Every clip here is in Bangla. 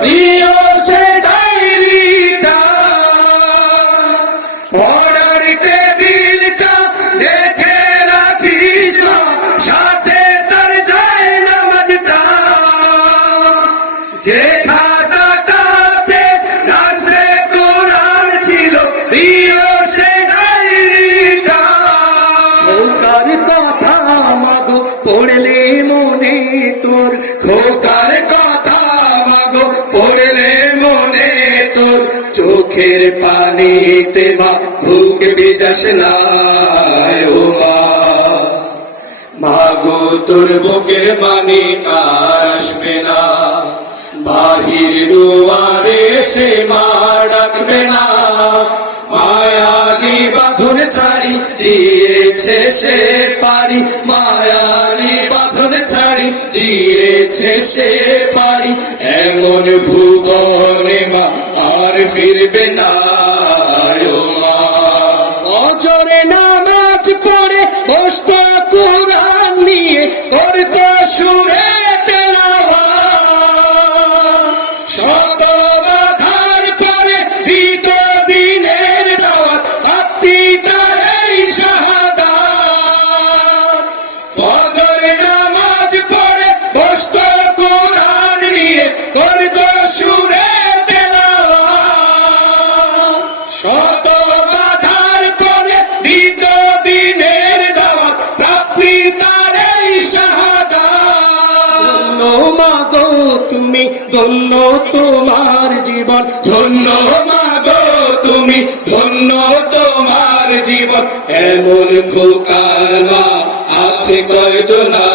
প্রিয় সে ডায়েরিটা, পড়ার টেবিলটা দেখে রাখিস না, সাথে তার যায় নামাজটা, যে খাতাটাতে দার্সে কোরআন ছিল প্রিয় সে ডায়েরিটা। খোকার কথা মাগো পড়লে মনে তোর, খোকার কথা মাগো পড়লে মনে তোর, চোখের পানিতে মা ভুক ভিজাস না ও মা। মাগো তোর বুকের মানি আর আসবে না, বাহির দুয়ারে সে মা ডাকবে না, মায়ালি বাঁধন ছাড়ি দিয়েছে সে পারি, মায়ালি বাঁধন ছাড়ি দিয়েছে সে পারি, এমন ভুবনে মা আর ফিরবে না ও মা। অজরে নামাজ পড়ে বসত কোরআন নিয়ে, করত সুরে তেলাওয়াত, শত বাধার পরে দিত দিনের দাওয়াত, আপনি তার এই শাহাদাত। ফজর নামাজ পড়ে বসত কোরআন নিয়ে, করত সুরে তেলাওয়াত, শত বাধার পরে দিত দিনের দাওয়াত, প্রাপ্তি তার এই শাহাদাত। ধন্য মাগো তুমি, ধন্য তোমার জীবন, ধন্য মাগো তুমি, ধন্য তোমার জীবন, এমন খোকার মা আছে কয়জনা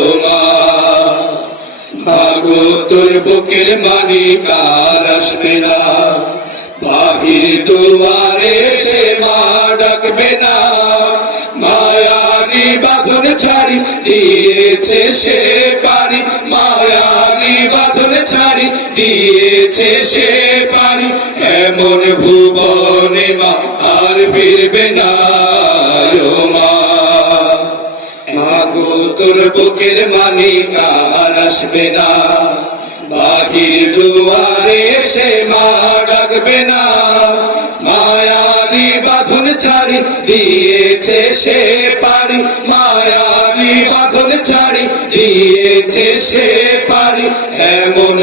ও মা। মাগো তোর বুকের মানিক আর আসবে না, বাহির দুয়ারে সে মা ডাকবে না, মায়ালি বাঁধন ছাড়ি দিয়েছে সে পারি, মায়ালি বাঁধন ছাড়ি দিয়েছে সে পারি, এমন ভুবনে মা আর ফিরবে না ও মা। মাগো তোর বুকের মানিক আর আসবে না, বাহির দুয়ারে সে মা ডাকবে না, মায়ালি বাঁধন ছাড়ি দিয়েছে সে পারি, মায়ালি বাঁধন ছাড়ি দিয়েছে সে পারি, এমন